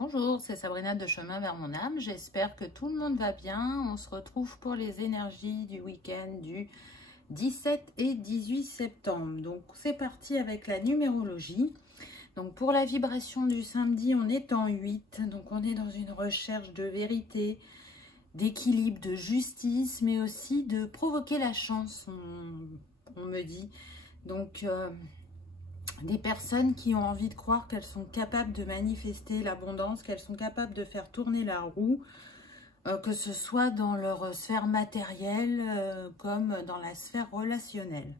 Bonjour, c'est Sabrina de Chemin vers mon âme. J'espère que tout le monde va bien. On se retrouve pour les énergies du week-end du 17 et 18 septembre. Donc, c'est parti avec la numérologie. Donc, pour la vibration du samedi, on est en 8. Donc, on est dans une recherche de vérité, d'équilibre, de justice, mais aussi de provoquer la chance, on me dit. Donc, des personnes qui ont envie de croire qu'elles sont capables de manifester l'abondance, qu'elles sont capables de faire tourner la roue, que ce soit dans leur sphère matérielle comme dans la sphère relationnelle.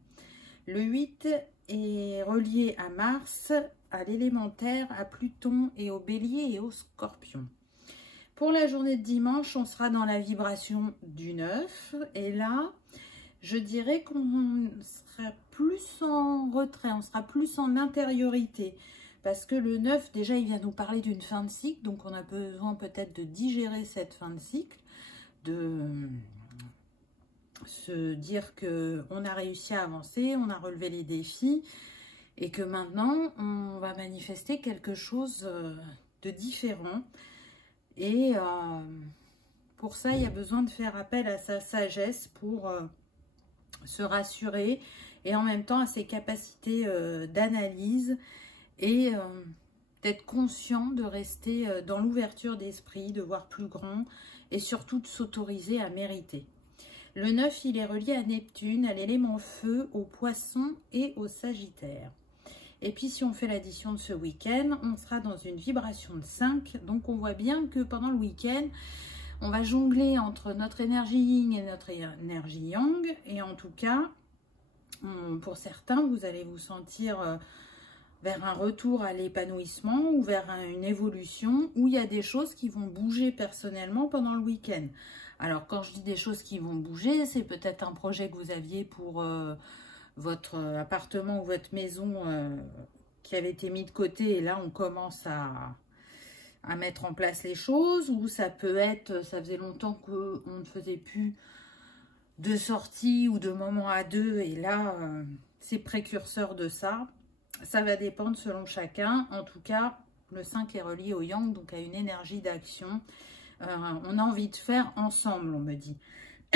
Le 8 est relié à Mars, à l'élémentaire, à Pluton et au Bélier et au Scorpion. Pour la journée de dimanche, on sera dans la vibration du 9 et là, je dirais qu'on sera plus en retrait, on sera plus en intériorité. Parce que le 9, déjà, il vient nous parler d'une fin de cycle. Donc, on a besoin peut-être de digérer cette fin de cycle. De se dire qu'on a réussi à avancer, on a relevé les défis. Et que maintenant, on va manifester quelque chose de différent. Et pour ça, il y a besoin de faire appel à sa sagesse pour se rassurer et en même temps à ses capacités d'analyse et d'être conscient de rester dans l'ouverture d'esprit, de voir plus grand et surtout de s'autoriser à mériter. Le 9, il est relié à Neptune, à l'élément feu, au poisson et au sagittaire. Et puis si on fait l'addition de ce week-end, on sera dans une vibration de 5. Donc on voit bien que pendant le week-end, on va jongler entre notre énergie yin et notre énergie yang. Et en tout cas, pour certains, vous allez vous sentir vers un retour à l'épanouissement ou vers une évolution où il y a des choses qui vont bouger personnellement pendant le week-end. Alors, quand je dis des choses qui vont bouger, c'est peut-être un projet que vous aviez pour votre appartement ou votre maison qui avait été mis de côté. Et là, on commence à mettre en place les choses, ou ça peut être, ça faisait longtemps qu'on ne faisait plus de sorties ou de moments à deux, et là, c'est précurseur de ça. Ça va dépendre selon chacun. En tout cas, le 5 est relié au yang, donc à une énergie d'action. On a envie de faire ensemble, on me dit.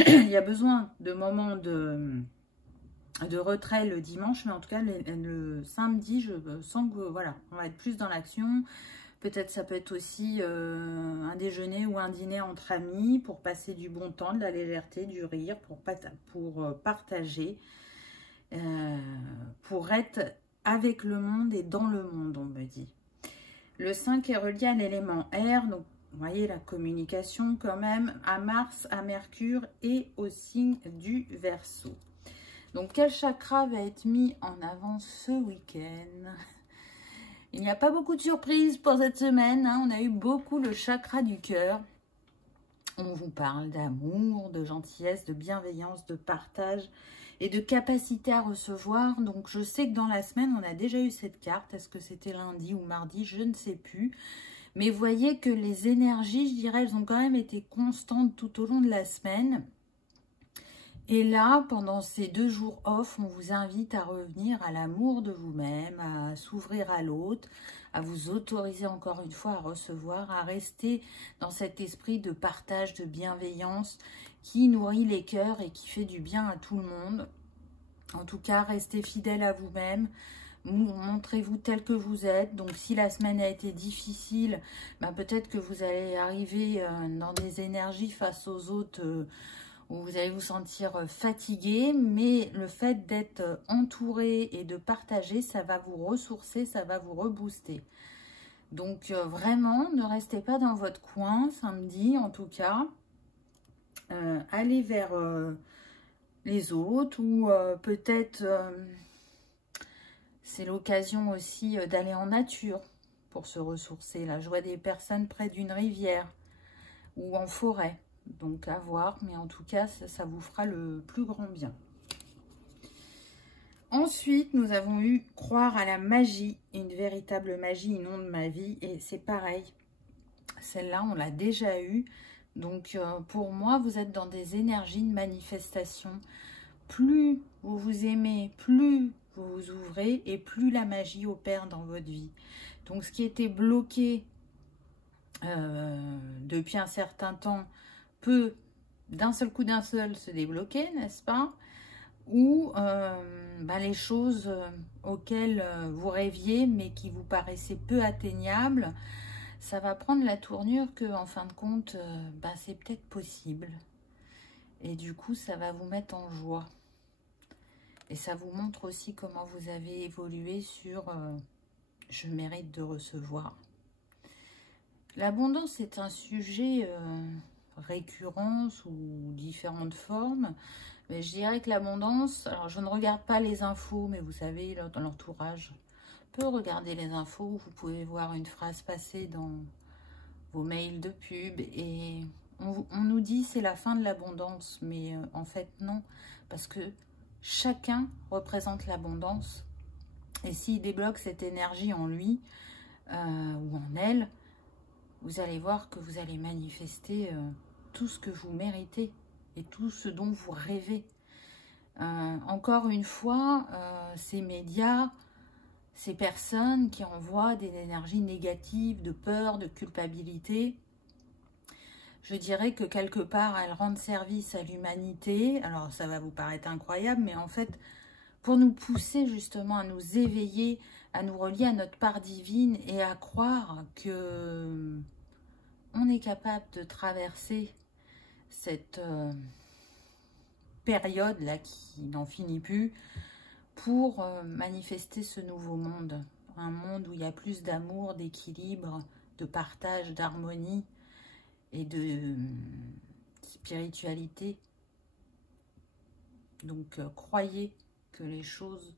Il y a besoin de moments de retrait le dimanche, mais en tout cas, le samedi, je sens que voilà, on va être plus dans l'action. Peut-être ça peut être aussi un déjeuner ou un dîner entre amis pour passer du bon temps, de la légèreté, du rire, pour partager, pour être avec le monde et dans le monde, on me dit. Le 5 est relié à l'élément air, donc vous voyez la communication quand même, à Mars, à Mercure et au signe du Verseau. Donc quel chakra va être mis en avant ce week-end ? Il n'y a pas beaucoup de surprises pour cette semaine, hein. On a eu beaucoup le chakra du cœur. On vous parle d'amour, de gentillesse, de bienveillance, de partage et de capacité à recevoir. Donc je sais que dans la semaine, on a déjà eu cette carte. Est-ce que c'était lundi ou mardi? Je ne sais plus. Mais voyez que les énergies, je dirais, elles ont quand même été constantes tout au long de la semaine. Et là, pendant ces 2 jours off, on vous invite à revenir à l'amour de vous-même, à s'ouvrir à l'autre, à vous autoriser encore une fois à recevoir, à rester dans cet esprit de partage, de bienveillance qui nourrit les cœurs et qui fait du bien à tout le monde. En tout cas, restez fidèle à vous-même. Montrez-vous tel que vous êtes. Donc, si la semaine a été difficile, ben, peut-être que vous allez arriver dans des énergies face aux autres où vous allez vous sentir fatigué, mais le fait d'être entouré et de partager, ça va vous ressourcer, ça va vous rebooster. Donc vraiment, ne restez pas dans votre coin samedi en tout cas. Allez vers les autres ou peut-être c'est l'occasion aussi d'aller en nature pour se ressourcer. Là, je vois des personnes près d'une rivière ou en forêt. Donc à voir, mais en tout cas, ça vous fera le plus grand bien. Ensuite, nous avons eu croire à la magie, une véritable magie, une onde de ma vie. Et c'est pareil, celle-là, on l'a déjà eue. Donc pour moi, vous êtes dans des énergies de manifestation. Plus vous vous aimez, plus vous vous ouvrez et plus la magie opère dans votre vie. Donc ce qui était bloqué depuis un certain temps, peut d'un seul coup se débloquer, n'est-ce pas? Ou les choses auxquelles vous rêviez, mais qui vous paraissaient peu atteignables, ça va prendre la tournure que, en fin de compte, c'est peut-être possible. Et du coup, ça va vous mettre en joie. Et ça vous montre aussi comment vous avez évolué sur je mérite de recevoir. L'abondance est un sujet récurrent sous différentes formes. Mais je dirais que l'abondance, alors je ne regarde pas les infos, mais vous savez, dans l'entourage, on peut regarder les infos, vous pouvez voir une phrase passer dans vos mails de pub, et on nous dit c'est la fin de l'abondance, mais en fait non, parce que chacun représente l'abondance, et s'il débloque cette énergie en lui ou en elle, vous allez voir que vous allez manifester tout ce que vous méritez et tout ce dont vous rêvez. Encore une fois, ces médias, ces personnes qui envoient des énergies négatives, de peur, de culpabilité, je dirais que quelque part, elles rendent service à l'humanité. Alors, ça va vous paraître incroyable, mais en fait, pour nous pousser justement à nous éveiller, à nous relier à notre part divine et à croire que on est capable de traverser cette période-là qui n'en finit plus pour manifester ce nouveau monde. Un monde où il y a plus d'amour, d'équilibre, de partage, d'harmonie et de spiritualité. Donc, croyez que les choses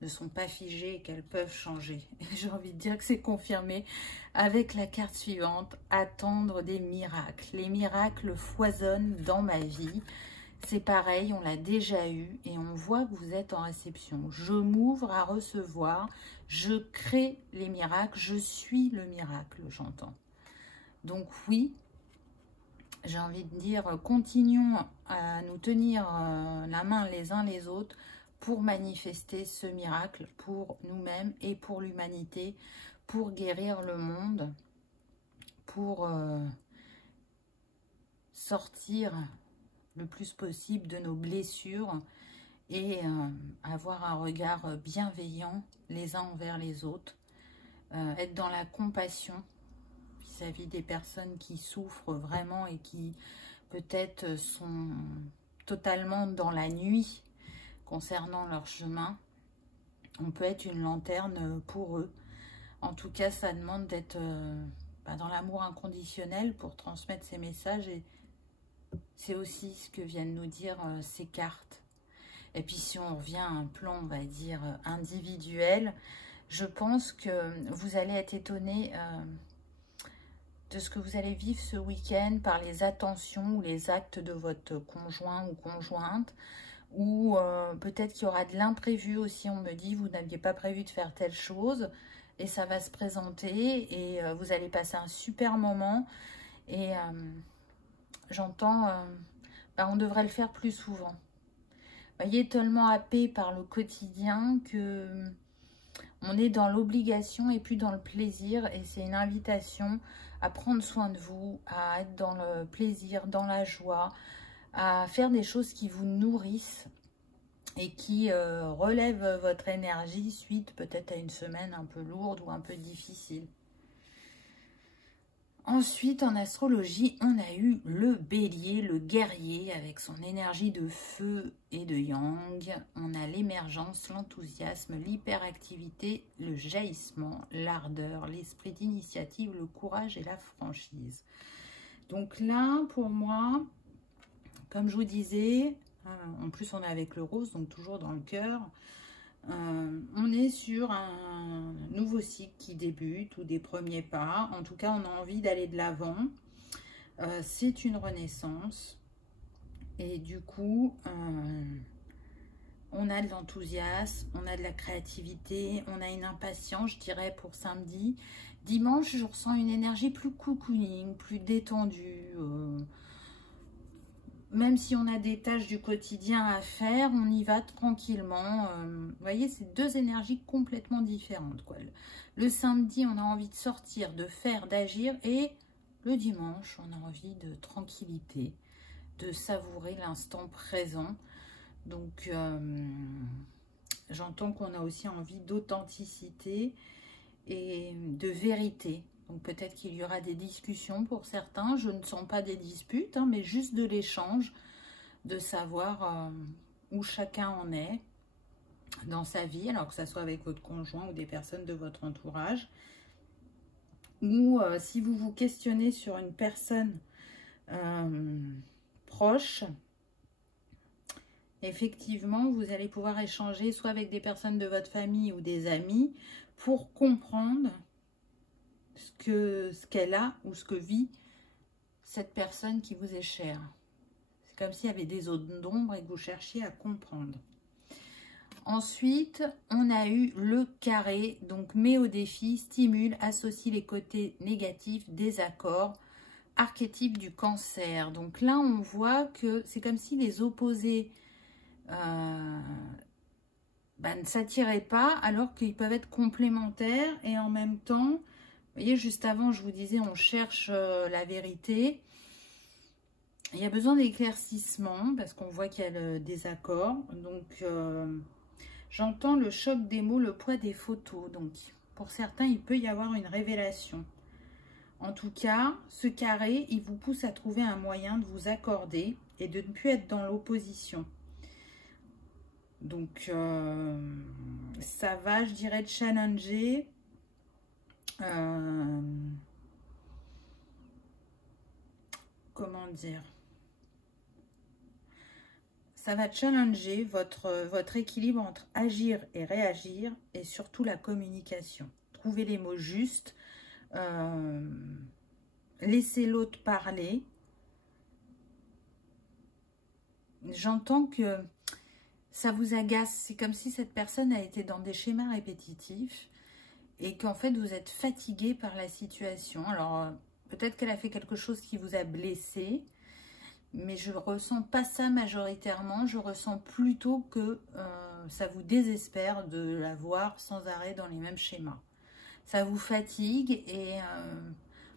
ne sont pas figées et qu'elles peuvent changer. J'ai envie de dire que c'est confirmé avec la carte suivante, attendre des miracles. Les miracles foisonnent dans ma vie. C'est pareil, on l'a déjà eu et on voit que vous êtes en réception. Je m'ouvre à recevoir, je crée les miracles, je suis le miracle, j'entends. Donc oui, j'ai envie de dire, continuons à nous tenir la main les uns les autres pour manifester ce miracle pour nous-mêmes et pour l'humanité, pour guérir le monde, pour sortir le plus possible de nos blessures et avoir un regard bienveillant les uns envers les autres, être dans la compassion vis-à-vis des personnes qui souffrent vraiment et qui peut-être sont totalement dans la nuit concernant leur chemin. On peut être une lanterne pour eux. En tout cas, ça demande d'être dans l'amour inconditionnel pour transmettre ces messages, et c'est aussi ce que viennent nous dire ces cartes. Et puis si on revient à un plan, on va dire, individuel, je pense que vous allez être étonné de ce que vous allez vivre ce week-end par les attentions ou les actes de votre conjoint ou conjointe, ou peut-être qu'il y aura de l'imprévu aussi. On me dit, vous n'aviez pas prévu de faire telle chose, et ça va se présenter, et vous allez passer un super moment, et j'entends, on devrait le faire plus souvent. Voyez, tellement happé par le quotidien que on est dans l'obligation et plus dans le plaisir, et c'est une invitation à prendre soin de vous, à être dans le plaisir, dans la joie, à faire des choses qui vous nourrissent et qui relèvent votre énergie suite peut-être à une semaine un peu lourde ou un peu difficile. Ensuite, en astrologie, on a eu le bélier, le guerrier, avec son énergie de feu et de yang. On a l'émergence, l'enthousiasme, l'hyperactivité, le jaillissement, l'ardeur, l'esprit d'initiative, le courage et la franchise. Donc là, pour moi, comme je vous disais, en plus on est avec le rose, donc toujours dans le cœur, on est sur un nouveau cycle qui débute, ou des premiers pas. En tout cas, on a envie d'aller de l'avant. C'est une renaissance. Et du coup, on a de l'enthousiasme, on a de la créativité, on a une impatience, je dirais, pour samedi. Dimanche, je ressens une énergie plus cocooning, plus détendue. Même si on a des tâches du quotidien à faire, on y va tranquillement. Vous voyez, c'est deux énergies complètement différentes, quoi. Le samedi, on a envie de sortir, de faire, d'agir. Et le dimanche, on a envie de tranquillité, de savourer l'instant présent. Donc, j'entends qu'on a aussi envie d'authenticité et de vérité. Donc, peut-être qu'il y aura des discussions pour certains. Je ne sens pas des disputes, hein, mais juste de l'échange, de savoir où chacun en est dans sa vie, alors que ça soit avec votre conjoint ou des personnes de votre entourage. Ou si vous vous questionnez sur une personne proche, effectivement, vous allez pouvoir échanger soit avec des personnes de votre famille ou des amis pour comprendre ce qu'elle a ou ce que vit cette personne qui vous est chère. C'est comme s'il y avait des zones d'ombre et que vous cherchiez à comprendre. Ensuite, on a eu le carré, donc met au défi, stimule, associe les côtés négatifs, désaccords, archétype du cancer. Donc là, on voit que c'est comme si les opposés ne s'attiraient pas, alors qu'ils peuvent être complémentaires et en même temps, vous voyez, juste avant, je vous disais, on cherche la vérité. Il y a besoin d'éclaircissement parce qu'on voit qu'il y a le désaccord. Donc, j'entends le choc des mots, le poids des photos. Donc, pour certains, il peut y avoir une révélation. En tout cas, ce carré, il vous pousse à trouver un moyen de vous accorder et de ne plus être dans l'opposition. Donc, ça va, je dirais, challenger. Comment dire? Ça va challenger votre équilibre entre agir et réagir et surtout la communication. Trouver les mots justes, laisser l'autre parler. J'entends que ça vous agace. C'est comme si cette personne a été dans des schémas répétitifs et qu'en fait vous êtes fatigué par la situation. Alors peut-être qu'elle a fait quelque chose qui vous a blessé. Mais je ne ressens pas ça majoritairement, je ressens plutôt que ça vous désespère de la voir sans arrêt dans les mêmes schémas. Ça vous fatigue et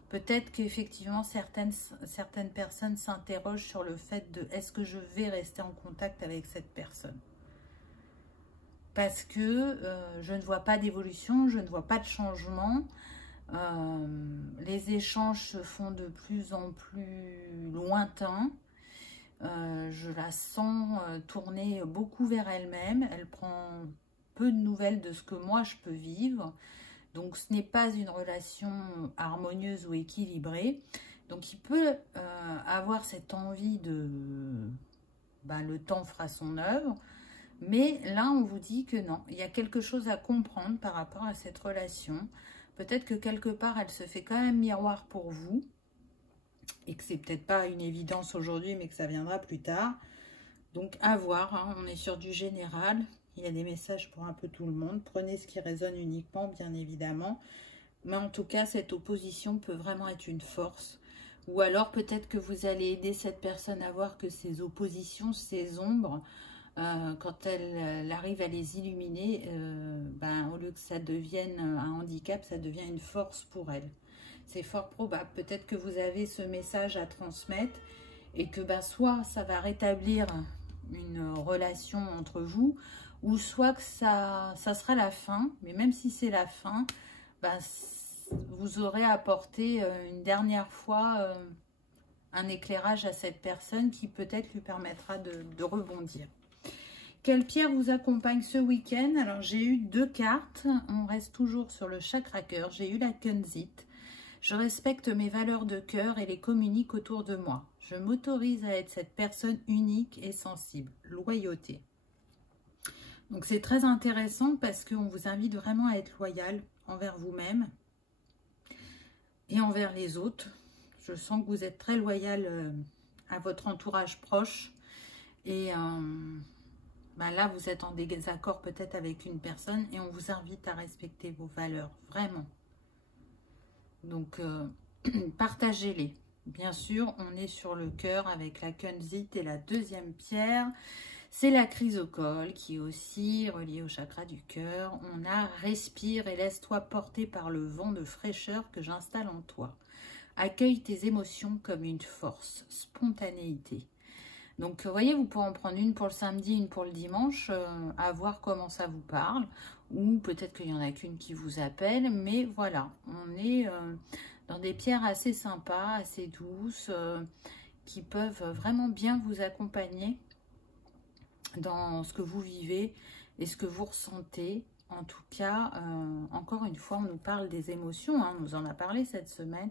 peut-être qu'effectivement certaines personnes s'interrogent sur le fait de est-ce que je vais rester en contact avec cette personne? Parce que je ne vois pas d'évolution, je ne vois pas de changement. Les échanges se font de plus en plus lointains. Je la sens tourner beaucoup vers elle-même. Elle prend peu de nouvelles de ce que moi je peux vivre. Donc ce n'est pas une relation harmonieuse ou équilibrée. Donc il peut avoir cette envie de... le temps fera son œuvre. Mais là on vous dit que non. Il y a quelque chose à comprendre par rapport à cette relation. Peut-être que quelque part elle se fait quand même miroir pour vous. Et que c'est peut-être pas une évidence aujourd'hui, mais que ça viendra plus tard. Donc, à voir, hein, on est sur du général. Il y a des messages pour un peu tout le monde. Prenez ce qui résonne uniquement, bien évidemment. Mais en tout cas, cette opposition peut vraiment être une force. Ou alors, peut-être que vous allez aider cette personne à voir que ces oppositions, ces ombres, quand elle arrive à les illuminer, au lieu que ça devienne un handicap, ça devient une force pour elle. C'est fort probable. Peut-être que vous avez ce message à transmettre et que soit ça va rétablir une relation entre vous ou soit que ça sera la fin. Mais même si c'est la fin, vous aurez apporté une dernière fois un éclairage à cette personne qui peut-être lui permettra de rebondir. Quelle pierre vous accompagne ce week-end? Alors j'ai eu 2 cartes. On reste toujours sur le chakra cœur. J'ai eu la Kunzite. Je respecte mes valeurs de cœur et les communique autour de moi. Je m'autorise à être cette personne unique et sensible. Loyauté. Donc c'est très intéressant parce qu'on vous invite vraiment à être loyal envers vous-même et envers les autres. Je sens que vous êtes très loyal à votre entourage proche. Et là, vous êtes en désaccord peut-être avec une personne et on vous invite à respecter vos valeurs. Vraiment. Donc, partagez-les. Bien sûr, on est sur le cœur avec la Kunzite et la deuxième pierre. C'est la chrysocole qui est aussi reliée au chakra du cœur. On a respire et laisse-toi porter par le vent de fraîcheur que j'installe en toi. Accueille tes émotions comme une force. Spontanéité. Donc, vous voyez, vous pouvez en prendre une pour le samedi, une pour le dimanche, à voir comment ça vous parle. Ou peut-être qu'il n'y en a qu'une qui vous appelle. Mais voilà, on est dans des pierres assez sympas, assez douces, qui peuvent vraiment bien vous accompagner dans ce que vous vivez et ce que vous ressentez. En tout cas, encore une fois, on nous parle des émotions. Hein, on nous en a parlé cette semaine.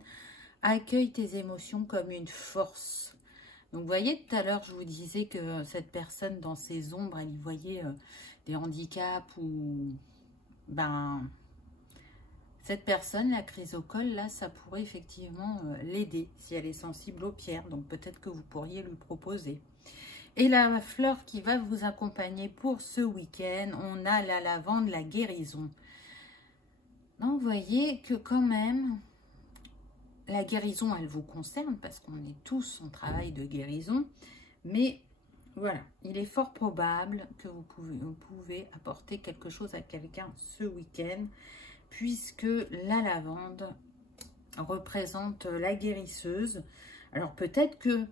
Accueille tes émotions comme une force. Donc, vous voyez, tout à l'heure, je vous disais que cette personne, dans ses ombres, elle y voyait des handicaps ou... Ben, cette personne, la chrysocole, là, ça pourrait effectivement l'aider si elle est sensible aux pierres. Donc, peut-être que vous pourriez lui proposer. Et la fleur qui va vous accompagner pour ce week-end, on a la lavande, la guérison. Donc, vous voyez que quand même... La guérison, elle vous concerne parce qu'on est tous en travail de guérison. Mais voilà, il est fort probable que vous pouvez apporter quelque chose à quelqu'un ce week-end puisque la lavande représente la guérisseuse. Alors peut-être que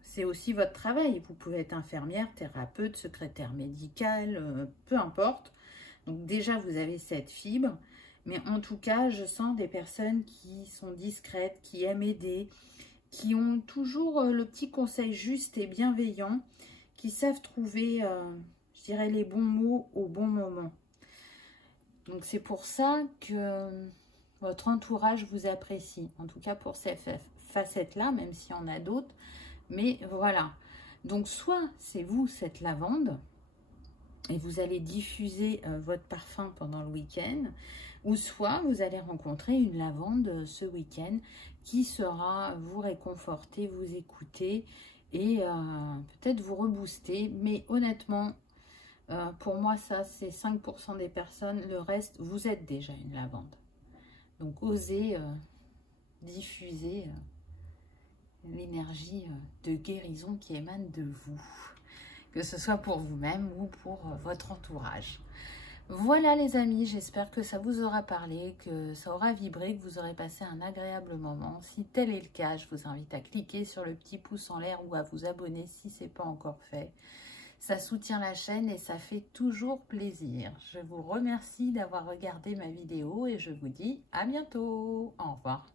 c'est aussi votre travail. Vous pouvez être infirmière, thérapeute, secrétaire médicale, peu importe. Donc déjà, vous avez cette fibre. Mais en tout cas, je sens des personnes qui sont discrètes, qui aiment aider, qui ont toujours le petit conseil juste et bienveillant, qui savent trouver, je dirais, les bons mots au bon moment. Donc, c'est pour ça que votre entourage vous apprécie. En tout cas, pour cette facette-là, même s'il y en a d'autres. Mais voilà. Donc, soit c'est vous, cette lavande, et vous allez diffuser votre parfum pendant le week-end, ou soit vous allez rencontrer une lavande ce week-end qui sera vous réconforter, vous écouter et peut-être vous rebooster. Mais honnêtement, pour moi, ça c'est 5% des personnes. Le reste, vous êtes déjà une lavande. Donc osez diffuser l'énergie de guérison qui émane de vous. Que ce soit pour vous-même ou pour votre entourage. Voilà les amis, j'espère que ça vous aura parlé, que ça aura vibré, que vous aurez passé un agréable moment. Si tel est le cas, je vous invite à cliquer sur le petit pouce en l'air ou à vous abonner si ce n'est pas encore fait. Ça soutient la chaîne et ça fait toujours plaisir. Je vous remercie d'avoir regardé ma vidéo et je vous dis à bientôt. Au revoir.